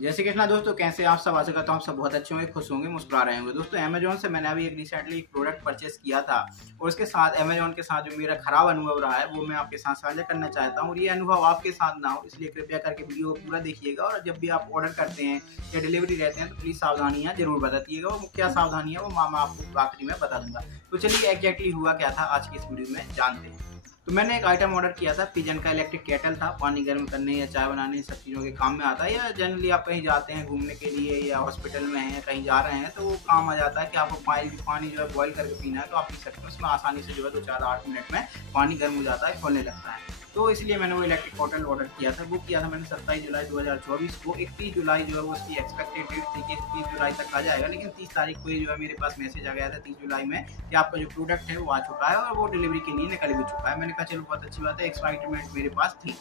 जय श्री कृष्णा दोस्तों, कैसे आप सब? आशा करता हूँ आप सब बहुत अच्छे होंगे, खुश होंगे, मुस्कुरा रहे होंगे। दोस्तों अमेजोन से मैंने अभी एक रिसेंटली एक प्रोडक्ट परचेस किया था और उसके साथ अमेजोन के साथ जो मेरा खराब अनुभव रहा है वो मैं आपके साथ साझा करना चाहता हूँ। और ये अनुभव आपके साथ ना हो इसलिए कृपया करके वीडियो को पूरा देखिएगा। और जब भी आप ऑर्डर करते हैं या डिलीवरी रहते हैं तो प्लीज़ सावधानियाँ जरूर बताइएगा। वो क्या सावधानियाँ वो मैं आपको आखिरी में बता दूंगा। तो चलिए एग्जैक्टली हुआ क्या था आज की इस वीडियो में जानते हैं। तो मैंने एक आइटम ऑर्डर किया था, पिजन का इलेक्ट्रिक केटल था। पानी गर्म करने या चाय बनाने सब चीज़ों के काम में आता है। या जनरली आप कहीं जाते हैं घूमने के लिए या हॉस्पिटल में हैं या कहीं जा रहे हैं तो वो काम आ जाता है कि आपको पानी जो है बॉईल करके पीना है तो आप पी सकते हैं। उसमें आसानी से जो है 2-4-8 मिनट में पानी गर्म हो जाता है, खोलने लगता है। तो इसलिए मैंने वो इलेक्ट्रिक केटल ऑर्डर किया था। बुक किया था मैंने 27 जुलाई 2024 को। 31 जुलाई जो है वो उसकी एक्सपेक्टेड डेट थी कि 30 जुलाई तक आ जाएगा, लेकिन 30 तारीख को जो है मेरे पास मैसेज आ गया था 30 जुलाई में कि आपका जो प्रोडक्ट है वो आ चुका है और वो डिलीवरी के लिए निकल भी चुका है। मैंने कहा चलो बहुत अच्छी बात है, एक्साइटमेंट मेरे पास थी।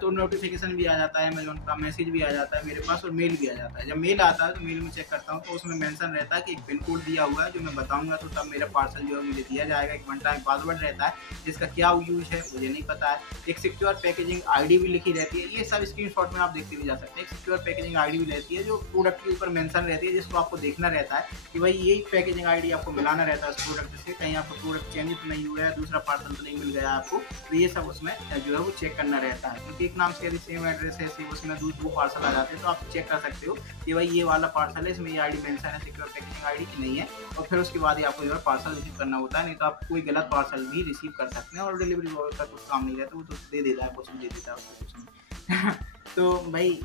तो नोटिफिकेशन भी आ जाता है, अमेजोन का मैसेज भी आ जाता है मेरे पास और मेल भी आ जाता है। जब मेल आता है तो मेल में चेक करता हूँ तो उसमें मेंशन रहता है कि एक पिन कोड दिया हुआ है जो मैं बताऊंगा तो तब मेरा पार्सल जो है मुझे दिया जाएगा। एक वन टाइम पासवर्ड रहता है जिसका क्या यूज है मुझे नहीं पता है। एक सिक्योर पैकेजिंग आईडी भी लिखी रहती है। ये सब स्क्रीनशॉट में आप देखते भी जा सकते हैं। एक सिक्योर पैकेजिंग आईडी भी रहती है जो प्रोडक्ट के ऊपर मेंशन रहती है, जिसको आपको देखना रहता है कि भाई ये पैकेजिंग आईडी आपको मिलाना रहता है उस प्रोडक्ट से, कहीं आपको प्रोडक्ट चेंज तो नहीं हुआ है, दूसरा पार्सल तो नहीं मिल गया आपको। तो ये सब उसमें जो है वो चेक करना रहता है, क्योंकि एक नाम से यदि सेम एड्रेस है सेम उसमें दो पार्सल आ जाते हैं तो आप चेक कर सकते हो कि भाई ये वाला पार्सल है, इसमें ये आईडी मेंशन है सिक्योर पैकेजिंग आईडी की नहीं है। और फिर उसके बाद ही आपको जो है पार्सल रिसीव करना होता है, नहीं तो आप कोई गलत पार्सल भी रिसीव कर सकते हैं। और डिलीवरी बॉय का कुछ काम नहीं रहता, वो तो दे देता है, कुछ भी दे देता है उसको कुछ नहीं। तो भाई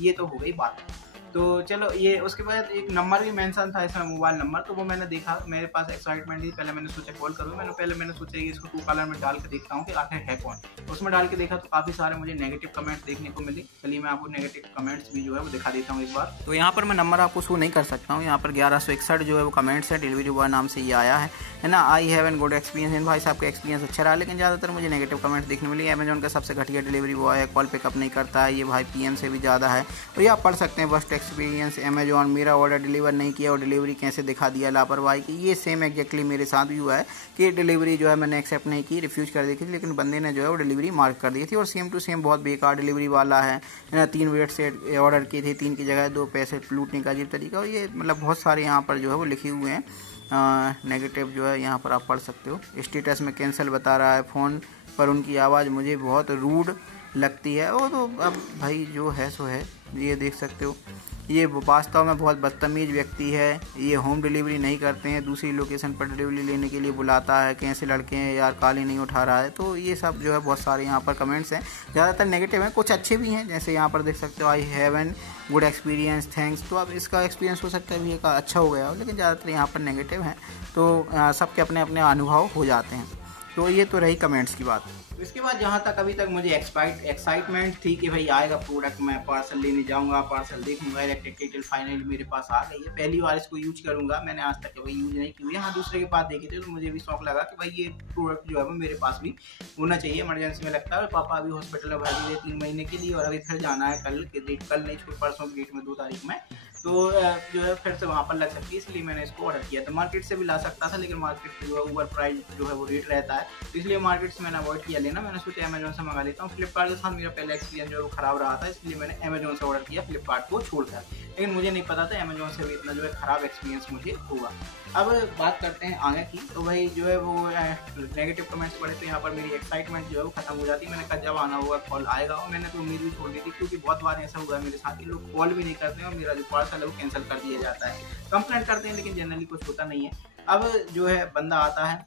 ये तो हो गई बात। तो चलो ये उसके बाद एक नंबर भी मेंशन था इसमें, मोबाइल नंबर। तो वो मैंने देखा, मेरे पास एक्साइटमेंट थी, पहले मैंने सोचा कॉल करूँ। मैंने सोचा कि इसको ट्रू कॉलर में डाल के देखता हूँ कि आखिर है कौन। उसमें डाल के देखा तो काफ़ी सारे मुझे नेगेटिव कमेंट्स देखने को मिले। चलिए मैं आपको नेगेटिव कमेंट्स भी जो है वो दिखा देता हूँ एक बार। तो यहाँ पर मैं नंबर आपको शो नहीं कर सकता हूँ। यहाँ पर 1161 जो है वो कमेंट्स है, डिलीवरी बॉय नाम से ये आया है ना। I have an good experience. भाई साहब का एक्सपीरियंस अच्छा रहा, लेकिन ज़्यादातर मुझे नेगेटिव कमेंट्स देखने मिले। अमेजोन का सबसे घटिया डिलीवरी बॉय है, कॉल पिकअप नहीं करता है, ये भाई पीएम से भी ज़्यादा है। और ये आप पढ़ सकते हैं, वर्स्ट एक्सपीरियंस अमेजोन, मेरा ऑर्डर डिलीवर नहीं किया और डिलीवरी कैसे दिखा दिया लापरवाही की। ये सेम एग्जैक्टली मेरे साथ भी हुआ है कि डिलीवरी जो है मैंने एक्सेप्ट नहीं की, रिफ्यूज कर दी थी, लेकिन बंदे ने जो है वो डिलीवरी मार्क कर दी थी। और सेम टू सेम बहुत बेकार डिलीवरी वाला है ना। 3 मिनट से ऑर्डर की थी, 3 की जगह 2 पैसे लूटने का अजीब तरीका। और ये मतलब बहुत सारे यहाँ पर जो है वो लिखे हुए हैं नेगेटिव जो है यहाँ पर आप पढ़ सकते हो। स्टेटस में कैंसिल बता रहा है, फ़ोन पर उनकी आवाज़ मुझे बहुत रूड लगती है। वो तो अब भाई जो है सो है, ये देख सकते हो। ये वास्तव में बहुत बदतमीज़ व्यक्ति है। ये होम डिलीवरी नहीं करते हैं, दूसरी लोकेशन पर डिलीवरी लेने के लिए बुलाता है। कैसे लड़के हैं यार, कॉल नहीं उठा रहा है। तो ये सब जो है बहुत सारे यहाँ पर कमेंट्स हैं, ज़्यादातर नेगेटिव हैं, कुछ अच्छे भी हैं। जैसे यहाँ पर देख सकते हो, I have an good experience, thanks. तो अब इसका एक्सपीरियंस हो सकता है भी एक अच्छा हो गया हो, लेकिन ज़्यादातर यहाँ पर नेगेटिव हैं। तो सबके अपने अपने अनुभव हो जाते हैं। तो ये तो रही कमेंट्स की बात। तो इसके बाद जहाँ तक अभी तक मुझे एक्साइटमेंट थी कि भाई आएगा प्रोडक्ट, मैं पार्सल लेने जाऊँगा, पार्सल देखूंगा, इलेक्ट्रिक केटल फाइनली मेरे पास आ गई है, पहली बार इसको यूज करूँगा। मैंने आज तक भाई यूज नहीं की हुई है। हाँ, दूसरे के पास देखे थे तो मुझे भी शौक लगा कि भाई ये प्रोडक्ट जो है वो मेरे पास भी होना चाहिए। इमरजेंसी में लगता है। पापा अभी हॉस्पिटल में भर्ती थे 3 महीने के लिए और अभी फिर जाना है कल के डेट, कल नहीं परसों की डेट में 2 तारीख में। तो जो है फिर से वहाँ पर लग सकती है, इसलिए मैंने इसको ऑर्डर किया था। मार्केट से भी ला सकता था, लेकिन मार्केट से जो है ओवर प्राइस जो है वो रेट रहता है, तो इसलिए मार्केट से मैंने अवॉइड किया लेना। मैंने सोचा अमेजोन से मंगा लेता हूँ। फ्लिपकार्ट के साथ मेरा पहला एक्सपीरियंस जो है वो खराब रहा था, इसलिए मैंने अमेजोन से ऑर्डर किया फ्लिपकार्ट को छोड़कर। लेकिन मुझे नहीं पता था अमेजोन से भी इतना जो है खराब एक्सपीरियंस मुझे हुआ। अब बात करते हैं आगे की। तो भाई जो है वो नेगेटिव कमेंट्स पढ़े तो यहाँ पर मेरी एक्साइटमेंट जो है वो खत्म हो जाती। मैंने कहा जब आना होगा कॉल आएगा, और मैंने तो उम्मीद भी छोड़ दी थी, क्योंकि बहुत बार ऐसा हुआ है मेरे साथ, लोग कॉल भी नहीं करते हैं और मेरा जो पार्सल है वो कैंसिल कर दिया जाता है। कंप्लेंट करते हैं लेकिन जनरली कुछ होता नहीं है। अब जो है बंदा आता है,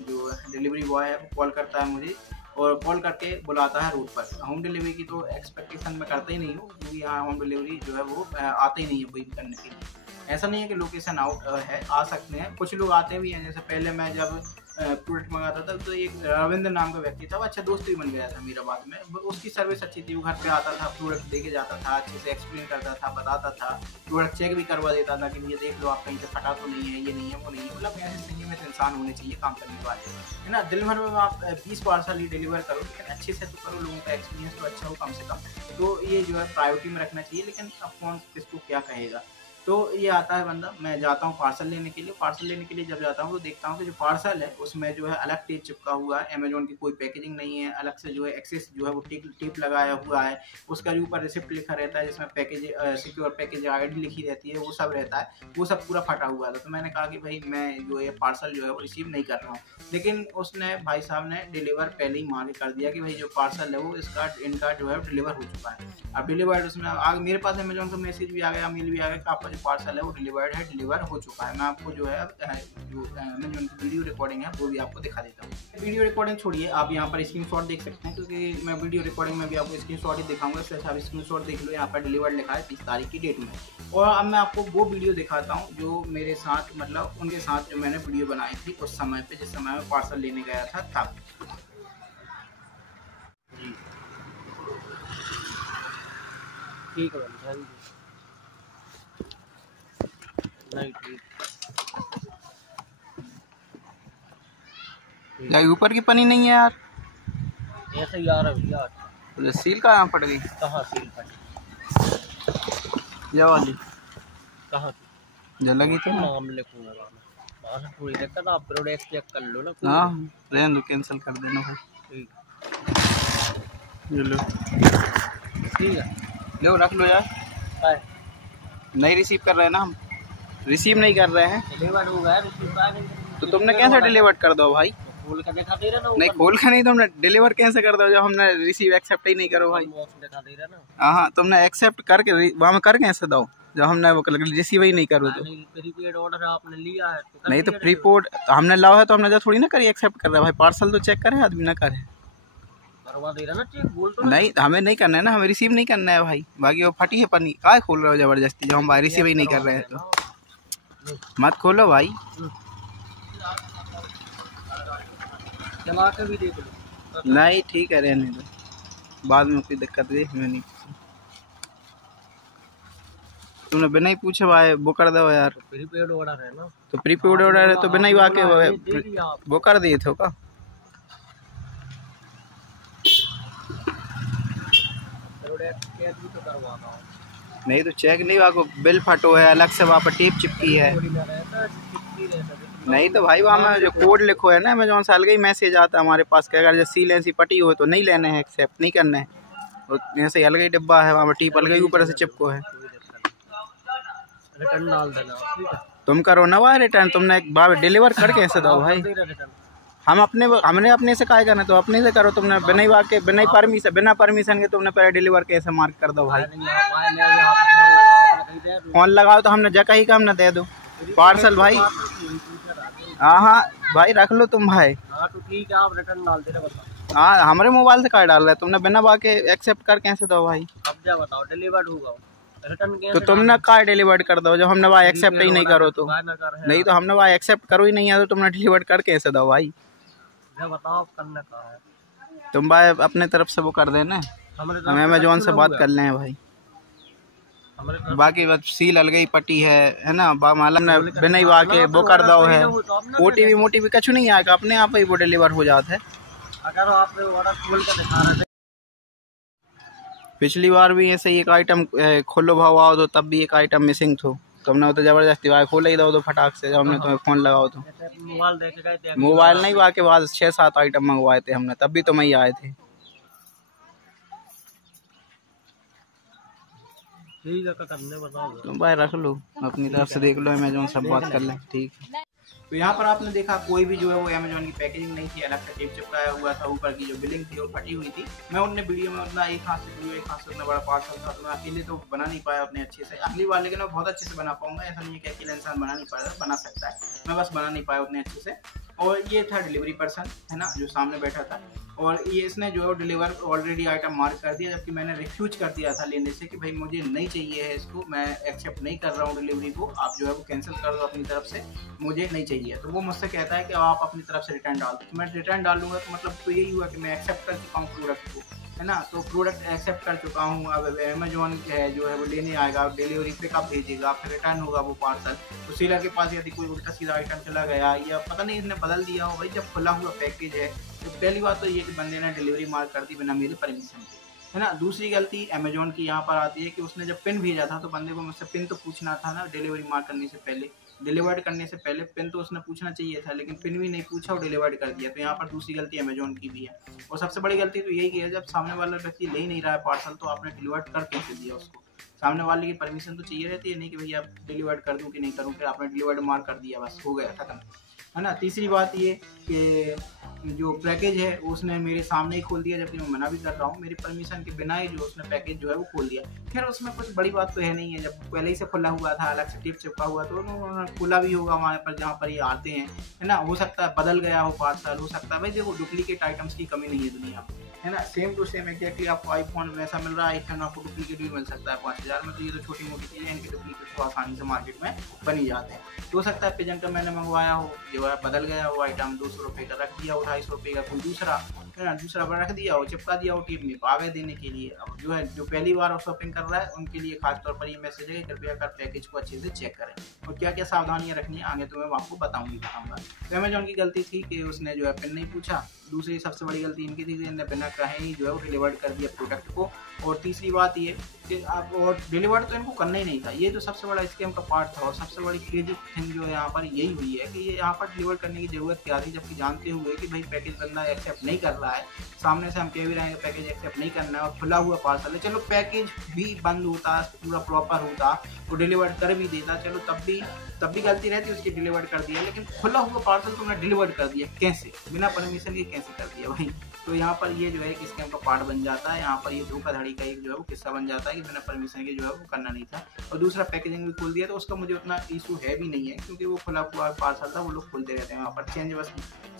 जो डिलीवरी बॉय है, कॉल करता है मुझे और कॉल करके बुलाता है रूट पर। होम डिलीवरी की तो एक्सपेक्टेशन मैं करता ही नहीं हूँ, क्योंकि यहाँ होम डिलीवरी जो है वो आते ही नहीं है कोई भी करने के लिए। ऐसा नहीं है कि लोकेशन आउट है, आ सकते हैं, कुछ लोग आते भी हैं। जैसे पहले मैं जब प्रोडक्ट मंगाता था तो एक रविंद्र नाम का व्यक्ति था, वो अच्छा दोस्त भी बन गया था मेरा बाद में। उसकी सर्विस अच्छी थी, वो घर पे आता था, प्रोडक्ट देके जाता था, अच्छे से एक्सप्लेन करता था, बताता था, प्रोडक्ट चेक भी करवा देता था कि ये देख लो आप कहीं से फटा तो नहीं है, ये नहीं है, वो नहीं है। मतलब ऐसे सही में इंसान होने चाहिए काम करने वाले, है ना। दिन भर में आप 20 पार्सल ही डिलीवर करो, लेकिन अच्छे से तो करो, लोगों का एक्सपीरियंस तो अच्छा हो कम से कम। तो ये जो है प्रायोरिटी में रखना चाहिए। लेकिन अब कौन किसको क्या कहेगा। तो ये आता है बंदा, मैं जाता हूँ पार्सल लेने के लिए। पार्सल लेने के लिए जब जाता हूँ तो देखता हूँ कि जो पार्सल है उसमें जो है अलग टेप चिपका हुआ है, अमेजोन की कोई पैकेजिंग नहीं है, अलग से जो है एक्सेस जो है वो टेप लगाया हुआ है, उसका जो ऊपर रिसिप्ट लिखा रहता है जिसमें पैकेज सिक्योर पैकेज आईडी लिखी रहती है, वो सब रहता है, वो सब पूरा फटा हुआ था। तो मैंने कहा कि भाई मैं जो है पार्सल जो है वो रिसीव नहीं कर रहा हूँ, लेकिन उसने भाई साहब ने डिलीवर पहले ही मांगे कर दिया कि भाई जो पार्सल है वो इनका जो है डिलीवर हो चुका है। अब डिलीवर्ड उसमें मेरे पास अमेजोन का मैसेज भी आ गया, मेल भी आ गया कि आपका जो पार्सल है वो डिलीवर्ड है, डिलीवर हो चुका है। मैं आपको जो है जो अमेजोन की वीडियो रिकॉर्डिंग है वो भी आपको दिखा देता हूँ। वीडियो रिकॉर्डिंग छोड़िए, आप यहाँ पर स्क्रीनशॉट देख सकते हैं, क्योंकि मैं वीडियो रिकॉर्डिंग में भी आपको स्क्रीनशॉट ही दिखाऊंगा, इसलिए आप स्क्रीनशॉट देख लो। यहाँ पर डिलीवर्ड लिखा है 30 तारीख की डेट में। और अब मैं आपको वो वीडियो दिखाता हूँ जो मेरे साथ, मतलब उनके साथ जो मैंने वीडियो बनाई थी उस समय पे, जिस समय मैं पार्सल लेने गया था तब। ठीक है भाई, नहीं ठीक यार ऊपर की पनी नहीं है यार, ऐसे ही आ रहा है यार। तो सील कहाँ फट गई? कहाँ सील फटी? ये वाली कहाँ की? जो लगी थी ना, नाम लिखूंगा वहाँ से पूरी दिक्कत, आप प्रोडक्ट चेक कर लो ना। हाँ रहने दो, कैंसिल कर देना भाई। ठीक ये लो, ठीक है, लो रख लो यार। बाय। नहीं रिसीव कर रहे हैं ना हम, रिसीव नहीं कर रहे हैं। डिलीवर्ड हो गया, रिसीव का नहीं। तो तुमने कैसे डिलीवर कर दो भाई? खोल कर दिखा दे रहा ना। नहीं खोल कर नहीं, तुमने डिलीवर कैसे कर दो जब हमने रिसीव एक्सेप्ट ही नहीं करो भाई? दिखा दे रहा ना। हाँ तुमने एक्सेप्ट करके वहाँ में कर कैसे दो जब हमने वो रिसीव ही नहीं करो? तो प्रीपेड ऑर्डर आपने लिया है तो नहीं, तो प्रीपोड हमने लाओ है तो हमने जब थोड़ी ना करी एक्सेप्ट कर रहा है भाई। पार्सल तो चेक करे आदमी, ना करे करवा दे रहा ना चेक, बोल तो नहीं, हमें नहीं करना है ना, हमें रिसीव नहीं करना है भाई। बाकी वो फटी है पन्नी, क्या खोल रहे हो जबरदस्ती जब हम भाई रिसीव ही नहीं कर रहे हैं? तो मत खोलो भाई, जमा के भी देख लो। नहीं ठीक है रहने दो, बाद में कोई दिक्कत नहीं, हमें नहीं। तुमने बिना ही पूछे भाई वो कर दो यार। प्रीपेड ऑर्डर है ना, तो प्रीपेड ऑर्डर है तो बिना ही वाके वो कर दिए थे का? तो करवाना नहीं तो चेक नहीं, वाको बिल फटो है, अलग से वहाँ पर टेप चिपकी है। नहीं तो भाई वहाँ में जो कोड लिखो है ना अमेजोन से, अलग ही मैसेज आता है हमारे पास कि अगर जो सील ऐसी पटी हो तो नहीं लेने हैं, एक्सेप्ट नहीं करना है। और ऐसे अलग ही डिब्बा है वहाँ पर, टीप अलग ही ऊपर से चिपको है। रिटर्न डाल देना, ठीक है? तुम करो ना भाई रिटर्न, तुमने एक बार डिलीवर कर कैसे दो भाई? हमने अपने से काय करना, तो अपने से करो। तुमने बिना ही वाके बिना परमिशन के तुमने पहले डिलीवर कैसे मार्क कर दो भाई? फोन लगाओ तो हमने जगह ही का हमने दे दो पार्सल भाई। हाँ भाई रख लो तुम भाई। हाँ तो ठीक है, आप रिटर्न डाल देना, बताओ। हाँ हमारे मोबाइल से काय डाल रहे, तुमने बिना वाके एक्सेप्ट कर कैसे दो भाई? अब क्या बताओ, डिलीवर्ड होगा रिटर्न कैसे? तो तुमने काय डिलीवर्ड कर दो जब हमने वहाँ एक्सेप्ट ही नहीं करो तो? नहीं तो हमने वहाँ एक्सेप्ट करो ही नहीं है तो तुमने डिलीवर्ड कर कैसे दो भाई? बताओ करना क्या है? तुम भाई अपने तरफ से वो कर देना, हम अमेजोन से बात कर लें भाई। बाकी बस सील अलग ही पटी है ना, मालूम ने बिना ही वाके वो कर दो है। ओटीपी मोटीपी कछु नहीं आएगा, अपने आप ही वो डिलीवर हो जाता है। अगर आप ऑर्डर खोल कर दिखा रहे थे, पिछली बार भी ऐसे एक आइटम खोलो भाव आओ तो तब भी एक आइटम मिसिंग थो, तुमने तो जबरदस्ती भाई खोल ही दो तो फटाक से, जब हमने तुम्हें फोन लगाओ तो। मोबाइल देखे गए थे, मोबाइल नहीं, वाके बाद 6-7 आइटम मंगवाए थे हमने, तब भी तुम ही आए थे। ठीक है करने बताओ, तुम भाई रख लो अपनी तरफ से, देख लो अमेजोन सब बात कर लें, ठीक है? तो यहाँ पर आपने देखा कोई भी जो है वो अमेजोन की पैकेजिंग नहीं थी, अलग से टेप चिपकाया हुआ था, ऊपर की जो बिलिंग थी वो फटी हुई थी। मैं उनने वीडियो में उतना एक हाथ से वीडियो, एक हाथ से उतना बड़ा पार्सल था, तो मैं अकेले तो बना नहीं पाया उतने अच्छे से। अगली बार लेकिन मैं बहुत अच्छे से बना पाऊंगा, ऐसा नहीं है कि अकेला इंसान बना नहीं पाएगा, बना सकता है, मैं बस बना नहीं पाया उतने अच्छे से। और ये था डिलीवरी पर्सन है ना जो सामने बैठा था, और ये इसने जो है डिलीवर ऑलरेडी आइटम मार्क कर दिया, जबकि मैंने रिफ्यूज कर दिया था लेने से कि भाई मुझे नहीं चाहिए है इसको, मैं एक्सेप्ट नहीं कर रहा हूँ डिलीवरी को, आप जो है वो कैंसिल कर दो अपनी तरफ से, मुझे नहीं चाहिए। तो वो मुझसे कहता है कि आप अपनी तरफ से रिटर्न डाल दो, तो मैं रिटर्न डालूंगा तो मतलब तो यही हुआ कि मैं एक्सेप्ट कर चुका हूँ प्रोडक्ट को, है ना। तो प्रोडक्ट एक्सेप्ट कर चुका हूँ, अब अमेजोन जो है वो लेने आएगा, डिलीवरी पिकअप भेजेगा, फिर रिटर्न होगा वो पार्सल। तो सीलर के पास यदि कोई उल्टा सीधा आइटम चला गया या पता नहीं इसने बदल दिया हो भाई, जब खुला हुआ पैकेज है तो पहली बात तो ये कि बंदे ने डिलीवरी मार्क कर दी बिना मेरे परमिशन के, है ना। दूसरी गलती अमेजोन की यहाँ पर आती है कि उसने जब पिन भेजा था तो बंदे को मुझसे पिन तो पूछना था ना, डिलीवरी मार्क करने से पहले, डिलीवर्ड करने से पहले पिन तो उसने पूछना चाहिए था, लेकिन पिन भी नहीं पूछा और डिलीवर्ड कर दिया। तो यहाँ पर दूसरी गलती अमेजोन की भी है। और सबसे बड़ी गलती तो यही की है, जब सामने वाला व्यक्ति ले ही नहीं रहा है पार्सल तो आपने डिलीवर्ड कर कैसे दिया उसको। सामने वाले की परमिशन तो चाहिए रहती है, नहीं कि भैया आप डिलीवर्ड कर दूँ कि नहीं करूँ, फिर आपने डिलीवर्ड मार्क कर दिया, बस हो गया खत्म, है ना। तीसरी बात ये कि जो पैकेज है उसने मेरे सामने ही खोल दिया, जबकि मैं मना भी कर रहा हूँ, मेरी परमिशन के बिना ही जो उसने पैकेज जो है वो खोल दिया। खैर उसमें कुछ बड़ी बात तो है नहीं है, जब पहले ही से खुला हुआ था, अलग से टिप चिपका हुआ, तो उन्होंने खुला भी होगा वहाँ पर जहाँ पर ये आते हैं, है ना। हो सकता है बदल गया हो पार्सल, हो सकता है भाई देखो डुप्लीकेट आइटम्स की कमी नहीं है दुनिया में, है ना। सेम टू सेम एग्जैक्टली आपको आईफोन वैसा मिल रहा है, आईफोन आपको डुप्लीकेट भी मिल सकता है 5000 में। तो ये तो छोटी मोटी चीज़ें हैं, इनके डुप्लीकेट तो आसानी से मार्केट में बनी जाते हैं। तो हो सकता है पिजन का मैंने मंगवाया हो, जो है बदल गया हो आइटम, 200 रुपये का रख दिया हो, 250 रुपये का कोई दूसरा, है ना, दूसरा रख दिया हो, चिपका दिया हो टीम में आगे देने के लिए। अब जो है जो पहली बार शॉपिंग कर रहा है उनके लिए खासतौर पर ये मैसेज है कि कृपया कर पैकेज को अच्छे से चेक करें, और क्या क्या सावधानियां रखनी है आगे तो मैं आपको बताऊंगा। तो अमेजोन की गलती थी कि उसने जो है पिन नहीं पूछा। दूसरी सबसे बड़ी गलती इनकी थी कि इन्होंने बिना कहे ही जो है वो डिलीवर्ड कर दिया प्रोडक्ट को। और तीसरी बात ये कि आप और डिलीवर्ड तो इनको करना ही नहीं था, ये जो सबसे बड़ा स्कैम का पार्ट था और सबसे बड़ी क्रेजी थिंग जो है यहाँ पर यही हुई है कि ये यहाँ पर डिलीवर करने की ज़रूरत क्या थी, जबकि जानते हुए कि भाई पैकेज बंदा एक्सेप्ट नहीं कर रहा है, सामने से हम कह भी रहे हैं कि पैकेज एक्सेप्ट नहीं करना है और खुला हुआ पार्सल है। चलो पैकेज भी बंद होता, पूरा प्रॉपर होता, वो डिलीवर्ड कर भी देता, चलो तब भी गलती रहती, उसकी डिलीवर्ड कर दिया, लेकिन खुला हुआ पार्सल तुमने डिलीवर्ड कर दिया कैसे, बिना परमिशन के कैसे कर दिया भाई। तो यहाँ पर ये जो है कि स्कैम का पार्ट बन जाता है, यहाँ पर ये धोखाधड़ी का एक जो है वो किस्सा बन जाता है कि बिना परमिशन के जो है वो करना नहीं था। और दूसरा पैकेजिंग भी खोल दिया, तो उसका मुझे उतना इशू है भी नहीं है, क्योंकि वो खुला हुआ पार्सल था, वो लोग खोलते रहते हैं, वहाँ पर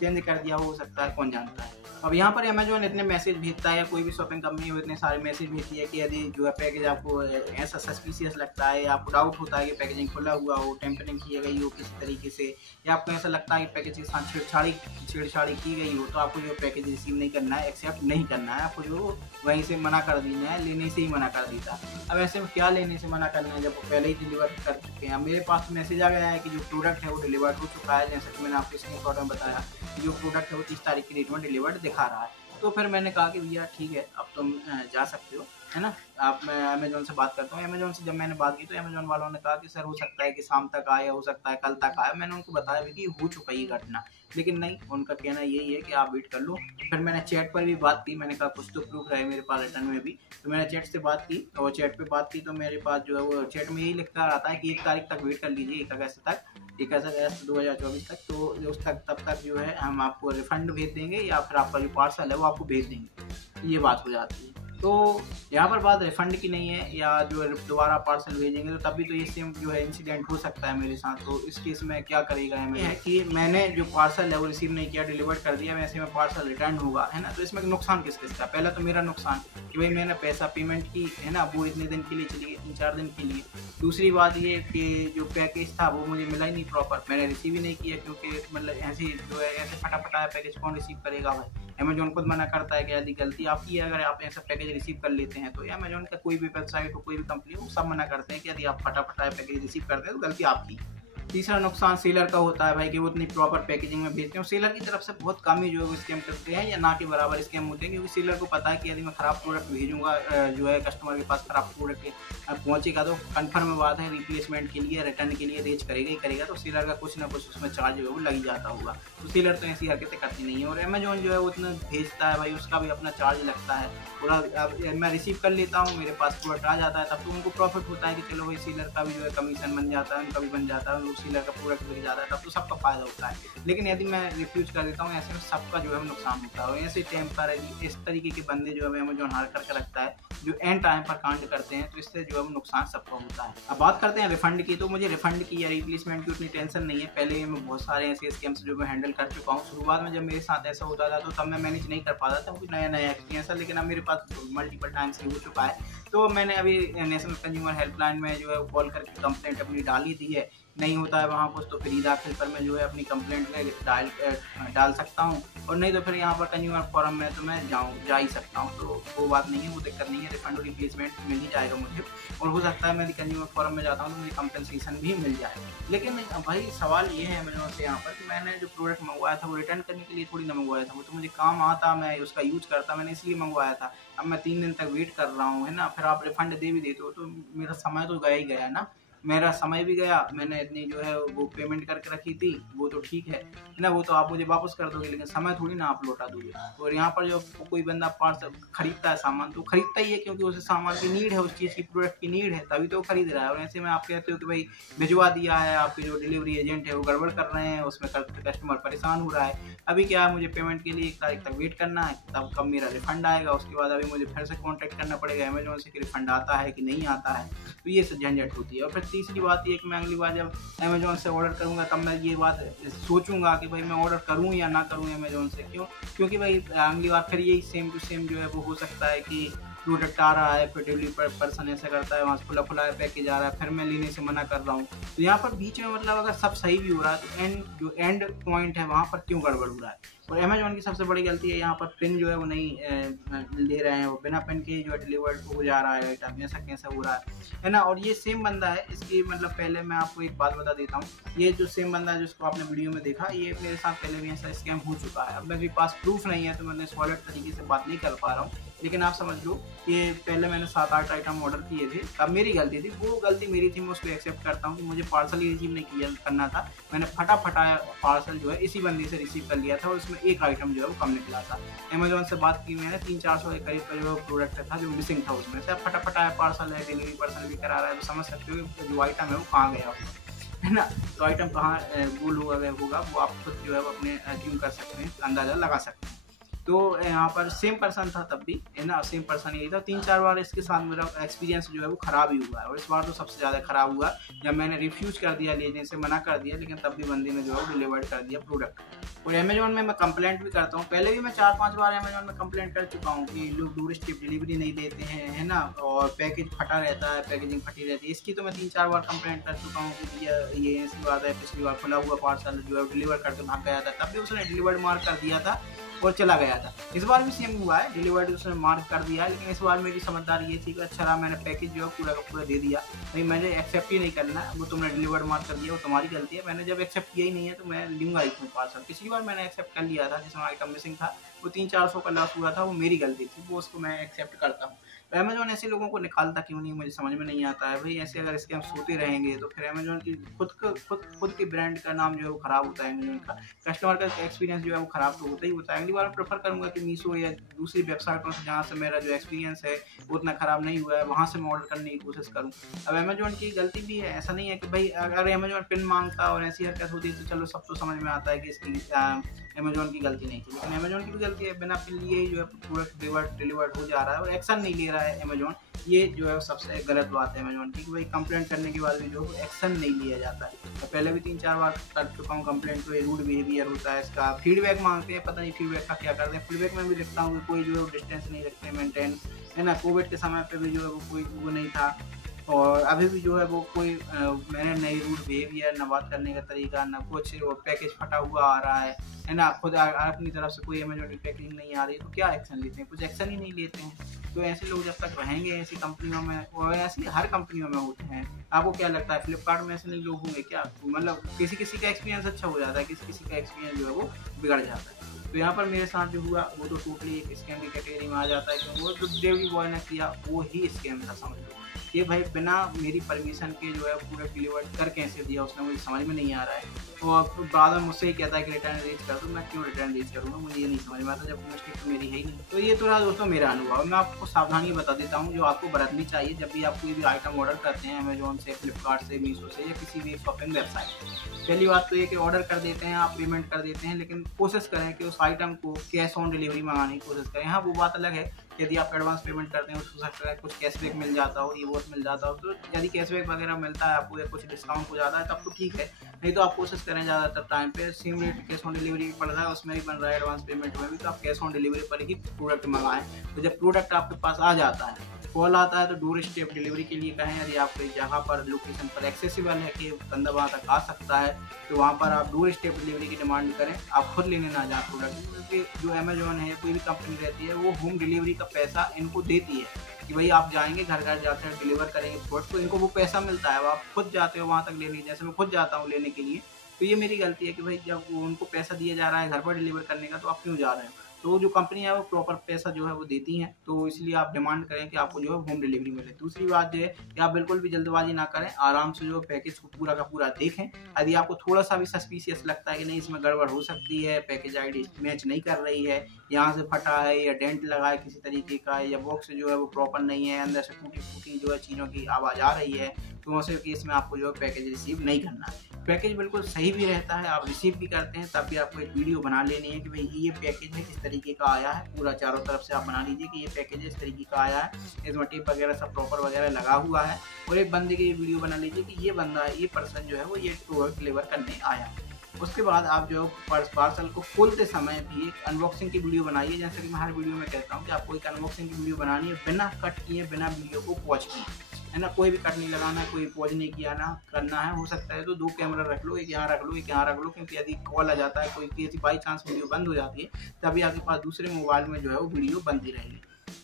चेंज कर दिया हो सकता है, कौन जानता है। अब यहाँ पर अमेजोन इतने मैसेज भेजता है या कोई भी शॉपिंग कंपनी है वो इतने सारे मैसेज भेजती है कि यदि जो है पैकेज आपको ऐसा सस्पिशियस लगता है या आपको डाउट होता है कि पैकेजिंग खुला हुआ हो, टेम्परिंग की गई हो किसी तरीके से, या आपको ऐसा लगता है कि पैकेज के साथ छेड़छाड़ी की गई हो, तो आपको जो पैकेज रिसीव नहीं करना है, एक्सेप्ट नहीं करना है, आपको जो वहीं से मना कर देना है, लेने से ही मना कर देता। अब ऐसे में क्या लेने से मना करना है जब वो पहले ही डिलीवर कर चुके हैं। मेरे पास मैसेज आ गया है कि जो प्रोडक्ट है वो डिलीवर हो चुका है, जैसा कि मैंने आपको स्क्रीनशॉट में बताया, जो प्रोडक्ट है वो 30 तारीख की डेट में डिलीवर्ड दिखा रहा है। तो फिर मैंने कहा कि भैया ठीक है अब तुम जा सकते हो, है ना। आप मैं अमेजोन से बात करता हूँ। अमेजोन से जब मैंने बात की तो अमेजोन वालों ने कहा कि सर हो सकता है कि शाम तक आए, हो सकता है कल तक आए। मैंने उनको बताया भी कि हो चुका ये घटना, लेकिन नहीं, उनका कहना यही है कि आप वेट कर लो। फिर मैंने चैट पर भी बात की, मैंने कहा कुछ तो प्रूफ रहे मेरे पास रिटर्न में भी, तो मैंने चैट से बात की और चैट पे बात की तो मेरे पास जो है वो चैट में यही लिखता रहता है कि 1 तारीख तक वेट कर लीजिए, 1 अगस्त तक, 1 अगस्त 2024 तक। तो उस तक तब तक जो है हम आपको रिफंड भेज देंगे या फिर आपका जो पार्सल है वो आपको भेज देंगे, ये बात हो जाती है। तो यहाँ पर बात रिफंड की नहीं है या जो दोबारा पार्सल भेजेंगे तो तब भी तो ये सेम जो है इंसिडेंट हो सकता है मेरे साथ। तो इस केस में क्या करेगा हमें है कि मैंने जो पार्सल है वो रिसीव नहीं किया, डिलीवर कर दिया, वैसे में पार्सल रिटर्न होगा, है ना। तो इसमें नुकसान किस किस का, पहला तो मेरा नुकसान कि भाई मैंने पैसा पेमेंट की, है ना, वो इतने दिन के लिए चली गई, 3-4 दिन के लिए। दूसरी बात ये कि जो पैकेज था वो मुझे मिला ही नहीं प्रॉपर, मैंने रिसीव ही नहीं किया, क्योंकि मतलब ऐसे जो है ऐसे फटाफटा पैकेज कौन रिसीव करेगा भाई। अमेजोन खुद मना करता है कि यदि गलती आपकी है, अगर आप ऐसा पैकेज रिसीव कर लेते हैं तो। या अमेजोन का कोई भी वेबसाइट हो, कोई भी कंपनी हो, सब मना करते हैं कि यदि आप फटाफट पैकेज रिसीव करते हैं तो गलती आपकी। तीसरा नुकसान सेलर का होता है भाई कि वो इतनी प्रॉपर पैकेजिंग में भेजते हैं। सेलर की तरफ से बहुत कम ही जो है वो स्कैम करते हैं या ना के बराबर स्कैम होते हैं, क्योंकि सेलर को पता है कि यदि मैं ख़राब प्रोडक्ट भेजूंगा जो है कस्टमर के पास ख़राब प्रोडक्ट पहुंचेगा तो कन्फर्म बात है रिप्लेसमेंट के लिए, रिटर्न के लिए रेज करेगा ही करेगा। तो सेलर का कुछ ना कुछ उसमें चार्ज जो है वो लग ही जाता होगा। तो सेलर तो ऐसी हरकतें करती नहीं है। और अमेजोन जो है वो इतना भेजता है भाई, उसका भी अपना चार्ज लगता है। पूरा अब मैं रिसीव कर लेता हूँ, मेरे पास प्रोडक्ट आ जाता है, तब तो उनको प्रॉफिट होता है कि चलो भाई सेलर का भी जो है कमीशन बन जाता है, उनका भी बन जाता है, सेलर का प्रोडक्ट जाता है, तब तो सबका फायदा होता है। लेकिन यदि मैं रिफ्यूज कर देता हूँ, ऐसे में सबका जो है नुकसान होता है। ऐसे टेम्पररी इस तरीके के बंदे जो है अमेजोन हार करके रखता है, जो एंड टाइम पर कांड करते हैं, तो इससे जो है नुकसान सबका होता है। अब बात करते हैं रिफंड की। तो मुझे रिफंड की या रिप्लेसमेंट की उतनी टेंशन नहीं है, पहले मैं बहुत सारे ऐसे स्कैम्स जो मैं हैंडल कर चुका हूँ। शुरुआत में जब मेरे साथ ऐसा होता था तो तब मैं मैनेज नहीं कर पाता था, क्योंकि नया एक्सपीरियंस है। लेकिन अब मेरे पास मल्टीपल टाइम्स हो चुका है, तो मैंने अभी नेशनल कंज्यूमर हेल्पलाइन में जो है कॉल करके कंप्लेंट अपनी डाली दी है। नहीं होता है वहाँ कुछ, तो फिर ई दाखिल पर मैं जो है अपनी कंप्लेंट डाल सकता हूँ, और नहीं तो फिर यहाँ पर कंज्यूमर फोरम में तो मैं जा ही सकता हूँ। तो वो बात नहीं है, वो दिक्कत नहीं है, रिफंड और रिप्लेसमेंट मिल ही जाएगा मुझे, और हो सकता है मैं कंज्यूमर फोरम में जाता हूँ तो मुझे कंपनसेशन भी मिल जाए। लेकिन भाई सवाल ये है अमेज़न से यहाँ पर कि मैंने जो प्रोडक्ट मंगवाया था वो रिटर्न करने के लिए थोड़ी ना मंगवाया था, वो तो मुझे काम आता, मैं उसका यूज़ करता, मैंने इसलिए मंगवाया था। अब मैं 3 दिन तक वेट कर रहा हूँ, है ना, फिर आप रिफंड दे भी देते हो तो मेरा समय तो गया ही गया ना, मेरा समय भी गया, मैंने इतनी जो है वो पेमेंट करके रखी थी, वो तो ठीक है ना, वो तो आप मुझे वापस कर दोगे, लेकिन समय थोड़ी ना आप लौटा दोगे। और यहाँ पर जो कोई बंदा पार्सल खरीदता है सामान, तो खरीदता ही है क्योंकि उसे सामान की नीड है, उस चीज़ की प्रोडक्ट की नीड है, तभी तो वो खरीद रहा है। और ऐसे में आप कहते हो कि भाई भिजवा दिया है, आपके जो डिलीवरी एजेंट है वो गड़बड़ कर रहे हैं, उसमें कस्टमर परेशान हो रहा है। अभी क्या है, मुझे पेमेंट के लिए 1 तारीख तक वेट करना है, तब कब मेरा रिफंड आएगा, उसके बाद अभी मुझे फिर से कॉन्टैक्ट करना पड़ेगा अमेज़न से कि रिफंड आता है कि नहीं आता है, तो ये सब झंझट होती है। और फिर तीसरी बात ये कि मैं अगली बार जब अमेज़न से ऑर्डर करूँगा तब मैं ये बात सोचूंगा कि भाई मैं ऑर्डर करूँ या ना करूँ अमेज़न से, क्योंकि भाई अगली बार फिर यही सेम टू सेम जो है वो हो सकता है कि प्रोडक्ट आ रहा है, फिर डिलीवरी पर्सन ऐसा करता है, वहाँ से खुला खुला पैकेज आ रहा है, फिर मैं लेने से मना कर रहा हूँ। तो यहाँ पर बीच में मतलब अगर सब सही भी हो रहा है तो एंड पॉइंट है वहाँ पर क्यों गड़बड़ हो रहा है। और अमेज़न की सबसे बड़ी गलती है यहाँ पर पिन जो है वो नहीं ले रहे हैं, वो बिना पिन के जो है डिलीवर्ड हो जा रहा है आइटम, ऐसा कैसा हो रहा है ना। और ये सेम बंदा है, इसकी मतलब पहले मैं आपको एक बात बता देता हूँ, ये जो सेम बंदा है जिसको आपने वीडियो में देखा, ये मेरे साथ पहले भी ऐसा स्कैम हो चुका है। अब मेरे पास प्रूफ नहीं है तो मैं सॉलिड तरीके से बात नहीं कर पा रहा हूँ, लेकिन आप समझ लो कि पहले मैंने 7-8 आइटम ऑर्डर किए थे, तब मेरी गलती थी, वो गलती मेरी थी, मैं उसको एक्सेप्ट करता हूँ कि मुझे पार्सल ही रिसीव नहीं करना था। मैंने फटाफटा पार्सल जो है इसी बंदी से रिसीव कर लिया था, और उसमें एक आइटम जो है वो कम निकला था। अमेज़न से बात की मैंने, 300-400 के करीब प्रोडक्ट था जो मिसिंग था, उसमें से फटाफट आया पार्सल है, डिलीवरी पर्सन भी करा रहा है, तो समझ सकते हो कि जो आइटम है वो कहाँ गया है ना। तो आइटम कहाँ गुल होगा वो आप खुद जो है वो अपने अज्यूम कर सकते हैं, अंदाज़ा लगा सकते हैं। तो यहाँ पर सेम पर्सन था तब भी, है ना, सेम पर्सन यही था। 3-4 बार इसके साथ मेरा एक्सपीरियंस जो है वो ख़राब ही हुआ है, और इस बार तो सबसे ज़्यादा ख़राब हुआ जब मैंने रिफ्यूज़ कर दिया, लेने से मना कर दिया, लेकिन तब भी बंदी ने जो है वो डिलीवर्ड कर दिया प्रोडक्ट। और अमेज़न में मैं कंप्लेंट भी करता हूँ, पहले भी मैं 4-5 बार अमेज़न में कंप्लेंट कर चुका हूँ कि लोग डोर स्टेप डिलीवरी नहीं देते हैं, है ना, और पैकेज फटा रहता है, पैकेजिंग फटी रहती है। इसकी तो मैं 3-4 बार कंप्लेंट कर चुका हूँ कि ये ऐसी बात है। पिछली बार खुला हुआ पार्सल जो है डिलीवर करके भाग गया था, तब भी उसने डिलीवर्ड मार्क कर दिया था और चला गया था। इस बार भी सेम हुआ है, डिलीवर्ड उसने मार्क कर दिया है, लेकिन इस बार मेरी समझदारी ये थी कि अच्छा रहा, मैंने पैकेज जो है पूरा का पूरा दे दिया, नहीं मैंने एक्सेप्ट ही नहीं करना, वो तुमने डिलीवर्ड मार्क कर दिया, वो तुम्हारी गलती है। मैंने जब एक्सेप्ट किया ही नहीं है तो मैं लूँगा ही पार्सल। पिछली बार मैंने एक्सेप्ट कर लिया था, जिसमें आइटम मिसिंग था, वो 300-400 का लॉस हुआ था, वो मेरी गलती थी, वो उसको मैं एक्सेप्ट करता हूँ। तो अमेज़न ऐसे लोगों को निकालता क्यों नहीं, मुझे समझ में नहीं आता है भाई। ऐसे अगर स्कैम होते रहेंगे तो फिर अमेज़न की खुद के ब्रांड का नाम जो है वो ख़राब होता है, अमेज़न का कस्टमर का एक्सपीरियंस जो है वो ख़राब तो होता ही होता है। अगली बार मैं प्रेफर करूँगा कि मीशो या दूसरी वेबसाइटों से जहाँ से मेरा जो एक्सपीरियंस है वो उतना ख़राब नहीं हुआ है, वहाँ से मैं ऑर्डर करने की कोशिश करूँ। अब अमेज़न की गलती भी है, ऐसा नहीं है कि भाई अगर अमेज़न पिन मांगता और ऐसी हरकत होती तो चलो सब तो समझ में आता है कि इसकी अमेज़न की गलती नहीं थी, लेकिन अमेज़न की भी गलती है, बिना पिन लिए ही जो है प्रोडक्ट डिलीवर्ड हो जा रहा है और एक्शन नहीं ले रहा है अमेज़न। ये जो है सबसे गलत बात है अमेज़न की कि भाई कंप्लेंट करने के बाद भी जो एक्शन नहीं लिया जाता है। तो पहले भी 3-4 बार कर चुका हूँ कंप्लेंट, तो ये रूड बिहेवियर होता है, इसका फीडबैक मांगते हैं, पता नहीं फीडबैक का क्या करते हैं। फीडबैक में भी लिखता हूँ कि कोई जो है डिस्टेंस नहीं रखते मेंटेन, है ना, कोविड के समय पे भी जो है वो कोई वो नहीं था, और अभी भी जो है वो कोई मैंने नई रूड बिहेवियर, ना बात करने का तरीका, ना कुछ, वो पैकेज फटा हुआ आ रहा है ना, खुद अपनी तरफ से कोई अमेज़न की पैकेजिंग नहीं आ रही, तो क्या एक्शन लेते हैं, कुछ एक्शन ही नहीं लेते हैं। तो ऐसे लोग जब तक रहेंगे ऐसी कंपनियों में, और ऐसी हर कंपनियों में होते हैं। आपको क्या लगता है फ्लिपकार्ट में ऐसे नहीं लोग होंगे क्या? मतलब किसी किसी का एक्सपीरियंस अच्छा हो जाता है, किसी किसी का एक्सपीरियंस जो है वो बिगड़ जाता है। तो यहाँ पर मेरे साथ जो हुआ वो तो टोटली एक स्कैम की कैटेगरी में आ जाता है, क्योंकि वो जो डिलीवरी बॉय ने किया वो ही स्कैम था, समझ लो। ये भाई बिना मेरी परमिशन के जो है पूरा डिलीवर कर कैसे दिया उसने, मुझे समझ में नहीं आ रहा है। तो बाद में मुझसे ही कहता है कि रिटर्न रीच कर दो, मैं क्यों रिटर्न रीच करूँगा, मुझे ये नहीं समझ में आता, जब मिस्टेक तो मेरी है ही नहीं। तो ये तो रहा दोस्तों मेरा अनुभव। मैं आपको सावधानी बता देता हूँ जो आपको बरतनी चाहिए जब भी आप कोई भी आइटम ऑर्डर करते हैं अमेज़न से, फ्लिपकार्ट से, मीशो से या किसी भी शॉपिंग वेबसाइट। पहली बात तो ये कि ऑर्डर कर देते हैं आप, पेमेंट कर देते हैं, लेकिन कोशिश करें कि उस आइटम को कैश ऑन डिलीवरी मंगाने की कोशिश करें। हाँ, वो बात अलग है यदि आप एडवांस पेमेंट करते हैं उसको सकता है कुछ कैशबैक मिल जाता हो, रिवॉर्ड मिल जाता हो। तो यदि कैशबैक वगैरह मिलता है आपको या कुछ डिस्काउंट हो जाता है तब तो ठीक है, नहीं तो आप कोशिश करें ज़्यादातर टाइम पे same rate cash on delivery पड़ रहा है उसमें ही बन रहा है एडवांस पेमेंट में भी, तो आप कैश ऑन डिलीवरी पर ही प्रोडक्ट मंगाएं। तो जब प्रोडक्ट आपके पास आ जाता है, कॉल आता है, तो डोर स्टेप डिलीवरी के लिए कहें। यदि आपको जहाँ पर लोकेशन पर एक्सेसिबल है कि बंदा वहाँ तक आ सकता है तो वहाँ पर आप डोर स्टेप डिलीवरी की डिमांड करें, आप खुद लेने ना जाएं प्रोडक्ट। क्योंकि जो अमेजोन है कोई भी कंपनी रहती है वो होम डिलीवरी का पैसा इनको देती है कि भाई आप जाएंगे घर घर जाते हैं डिलीवर करेंगे प्रोडक्ट, तो इनको वो पैसा मिलता है। आप खुद जाते हो वहाँ तक लेने, जैसे मैं खुद जाता हूँ लेने के लिए, तो ये मेरी गलती है कि भाई जब उनको पैसा दिया जा रहा है घर पर डिलीवर करने का तो आप क्यों जा रहे हो। तो जो कंपनी है वो प्रॉपर पैसा जो है वो देती हैं, तो इसलिए आप डिमांड करें कि आपको जो है होम डिलीवरी मिले। दूसरी बात जो है कि आप बिल्कुल भी जल्दबाजी ना करें, आराम से जो पैकेज को पूरा का पूरा देखें। यदि आपको थोड़ा सा भी सस्पिशियस लगता है कि नहीं इसमें गड़बड़ हो सकती है, पैकेज आईडी मैच नहीं कर रही है, यहाँ से फटा है या डेंट लगा है किसी तरीके का, या बॉक्स जो है वो प्रॉपर नहीं है, अंदर से टूटी फूटी जो है चीज़ों की आवाज़ आ रही है, तो वैसे केस में आपको जो है पैकेज रिसीव नहीं करना है। पैकेज बिल्कुल सही भी रहता है, आप रिसीव भी करते हैं, तब भी आपको एक वीडियो बना लेनी है कि भाई ये पैकेज है किस तरीके का आया है, पूरा चारों तरफ से आप बना लीजिए कि ये पैकेज इस तरीके का आया है, इसमें टेप वगैरह सब प्रॉपर वगैरह लगा हुआ है। और एक बंदे की वीडियो बना लीजिए कि ये बंदा ये पर्सन जो है वो ये प्रोडक्ट डिलीवर करने आया है। उसके बाद आप जो पार्सल को खोलते समय भी एक अनबॉक्सिंग की वीडियो बनाइए। जैसे कि मैं हर वीडियो में कहता हूँ कि आपको एक अनबॉक्सिंग की वीडियो बनानी है बिना कट किए, बिना वीडियो को पॉज किए, है ना, कोई भी कट नहीं लगाना, कोई पॉज नहीं किया ना करना है। हो सकता है तो 2 कैमरा रख लो, एक यहाँ रख लो, एक यहाँ रख लो, क्योंकि यदि कॉल आ जाता है कोई किसी बाई चांस वीडियो बंद हो जाती है तभी आपके पास दूसरे मोबाइल में जो है वो वीडियो बनती रहेगी।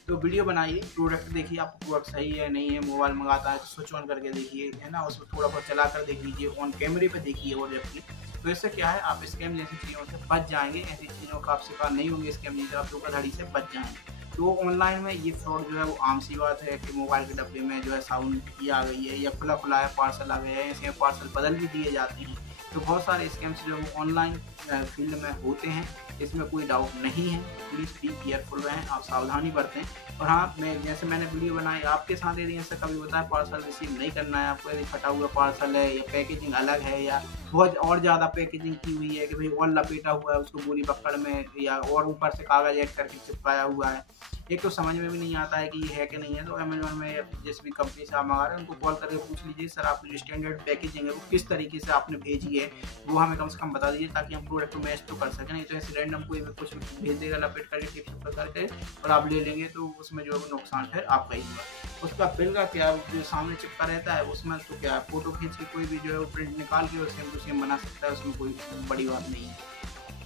तो वीडियो बनाइए, प्रोडक्ट देखिए आपको प्रोडक्ट सही है नहीं है, मोबाइल मंगाता है तो स्विच ऑन करके देखिए, है ना, उसको थोड़ा बहुत चला कर देख लीजिए, ऑन कैमरे पे देखिए। और जबकि तो इससे क्या है आप स्कैम जैसी चीज़ों से बच जाएंगे, ऐसी चीज़ों का आप शिकार नहीं होंगे, स्कैम जैसे आप धोखाधड़ी से बच जाएंगे। तो ऑनलाइन में ये फ्रॉड जो है वो आम सी बात है कि मोबाइल के डब्बे में जो है साउंड की आ गई है या खुला खुला है पार्सल आ गया है, ऐसे पार्सल बदल भी दिए जाते हैं। तो बहुत सारे स्कैम्स जो है ऑनलाइन फील्ड में होते हैं, इसमें कोई डाउट नहीं है। प्लीज़ बी केयरफुल रहें, आप सावधानी बरतें। और हाँ, मैं जैसे मैंने वीडियो बनाई आपके साथ यदि ऐसा कभी होता है पार्सल रिसीव नहीं करना है आपको, यदि फटा हुआ पार्सल है या पैकेजिंग अलग है या बहुत और ज़्यादा पैकेजिंग की हुई है कि भाई और लपेटा हुआ है उसको बोरी पकड़ में, या और ऊपर से कागज़ ऐड करके चिपकाया हुआ है, एक तो समझ में भी नहीं आता है कि ये है कि नहीं है। तो अमेजोन में जिस भी कंपनी से आप मंगा रहे हैं उनको कॉल करके पूछ लीजिए सर आपकी जो स्टैंडर्ड पैकेजिंग है वो किस तरीके से आपने भेजी है, वो हमें कम से कम बता दीजिए ताकि हम प्रोडक्ट को मैच तो कर सकें। नहीं तो ऐसे रैंडम कोई भी कुछ भेज देगा लपेट करके टिप चिप करके और आप ले लेंगे तो उसमें जो है नुकसान फिर आपका ही हुआ। उसका बिल का क्या जो सामने चिपका रहता है उसमें तो क्या फोटो खींच के कोई भी जो है वो प्रिंट निकाल के सेम टू सेम बना सकता है, उसमें कोई बड़ी बात नहीं है।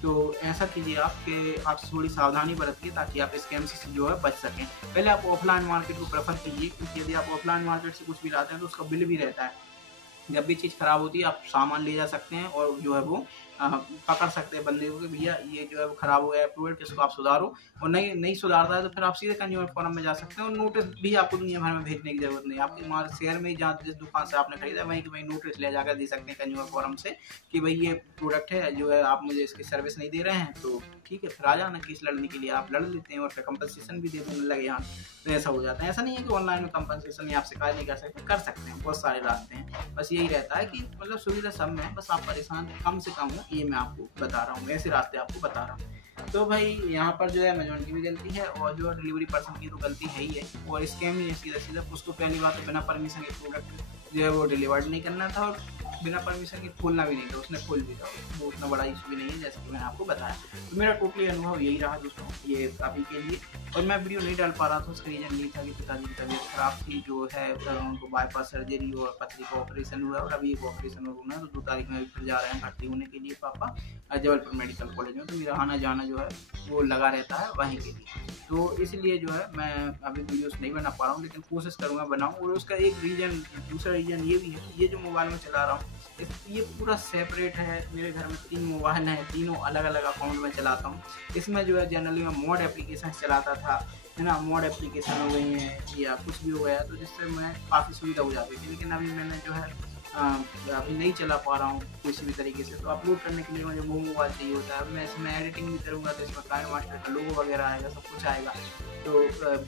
तो ऐसा कीजिए आप थोड़ी सावधानी बरतिए ताकि आप स्कैम से जो है बच सकें। पहले आप ऑफलाइन मार्केट को प्रेफर कीजिए, क्योंकि यदि आप ऑफलाइन मार्केट से कुछ भी लाते हैं तो उसका बिल भी रहता है। जब भी चीज़ ख़राब होती है आप सामान ले जा सकते हैं और जो है वो पकड़ सकते हैं बंदे को कि भैया ये जो है वो ख़राब हो गया है प्रोडक्ट, इसको आप सुधारो। और नहीं सुधारता है तो फिर आप सीधे कंज्यूमर फोरम में जा सकते हैं और नोटिस भी आपको दुनिया भर में भेजने की ज़रूरत नहीं। आपके हमारे शहर में ही जहाँ जिस दुकान से आपने खरीदा वहीं कि भाई नोटिस ले जाकर दे सकते हैं कंज्यूमर फोरम से कि भाई ये प्रोडक्ट है जो है आप मुझे इसकी सर्विस नहीं दे रहे हैं, तो ठीक है फिर आ जाना केस लड़ने के लिए, आप लड़ लेते हैं और फिर कंपनसेशन भी दे देने लगे यहाँ। तो ऐसा हो जाता है। ऐसा नहीं है कि ऑनलाइन में कंपनसेशन या आप शिकायत नहीं कर सकते हैं, बहुत सारे रास्ते हैं। बस यही रहता है कि मतलब सुविधा सब में, बस आप परेशान कम से कम हो, ये मैं आपको बता रहा हूँ, ऐसे रास्ते आपको बता रहा हूँ। तो भाई यहाँ पर जो है अमेजोन की भी गलती है और जो डिलीवरी पर्सन की तो गलती है ही है, और स्कैम ही है सीधा। उसको पहली बात तो बिना परमिशन के प्रोडक्ट जो है वो डिलीवर्ड नहीं करना था और बिना परमिशन के खोलना भी नहीं था, उसने खोल दिया, वो उतना बड़ा इशू भी नहीं है जैसे कि मैंने आपको बताया। तो मेरा टोटली अनुभव यही रहा दोस्तों ये अभी के लिए। और मैं वीडियो नहीं डाल पा रहा था उसका रीज़न यही था कि पिताजी की तबीयत खराब थी, जो है उनको बाईपास सर्जरी और पथरी का ऑपरेशन हुआ और अभी एक ऑपरेशन होना है, तो 2 तारीख में फिर जा रहे हैं भर्ती होने के लिए पापा जबलपुर मेडिकल कॉलेज में। तो मेरा आना जाना जो है वो लगा रहता है वहीं के लिए, तो इसलिए जो है मैं अभी वीडियोस नहीं बना पा रहा हूँ, लेकिन कोशिश करूँगा बनाऊँ। और उसका एक रीज़न, दूसरा रीज़न ये भी है, ये जो मोबाइल में चला रहा हूँ ये पूरा सेपरेट है। मेरे घर में 3 मोबाइल हैं, तीनों अलग अलग अकाउंट में चलाता हूँ। इसमें जो है जनरली मैं मॉड एप्लीकेशन चलाता था, है ना, मॉड एप्लीकेशन हो गई हैं या कुछ भी हो गया, तो जिससे मैं काफ़ी सुविधा हो जाती थी। लेकिन अभी मैंने जो है अभी नहीं चला पा रहा हूँ किसी भी तरीके से, तो अपलोड करने के लिए मुझे वो मोबाइल चाहिए होता है। मैं इसमें एडिटिंग भी करूँगा तो इसमें काइन मास्टर का लोगो वगैरह आएगा, सब कुछ आएगा, तो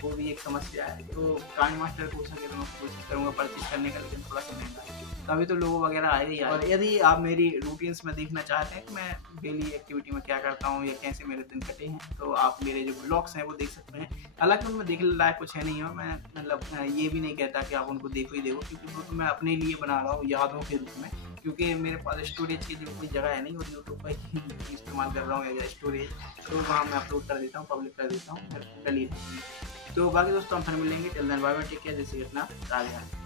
वो भी एक समस्या है। तो काइन मास्टर को सके तो मैं कोशिश करूँगा परचेज करने का, लेकिन थोड़ा सा महंगा है। तभी तो लोगो वगैरह आएगा। और यदि आप मेरी रूटीन्स में देखना चाहते हैं कि मैं डेली एक्टिविटी में क्या करता हूँ या कैसे मेरे दिन कटे हैं, तो आप मेरे जो ब्लॉग्स हैं वो देख सकते हैं। हालांकि उनमें देखने लायक कुछ है नहीं है, मैं मतलब ये भी नहीं कहता कि आप उनको देखो ही देखो, क्योंकि वो तो मैं अपने लिए बना रहा हूँ यादों के रूप में, क्योंकि मेरे पास स्टोरेज की जो कोई जगह है नहीं, और यूट्यूब पर ही इस्तेमाल कर रहा हूँ एज स्टोरेज, तो वहाँ मैं अपलोड कर देता हूँ, पब्लिक कर देता हूँ, डिलीट। तो बाकी दोस्तों हम फिर मिलेंगे, till then bye bye, take care, जैसे घटना राधे।